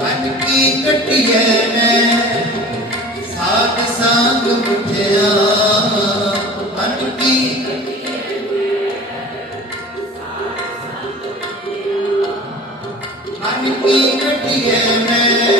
ਬਨ ਕੀ ਕਟਿਏ ਮੈਂ? ਸਾਥ ਸੰਗ ਮੁਠਿਆ। ਬਨ ਕੀ ਮਨ ਕੀ ਕਟਿਏ ਮੈਂ?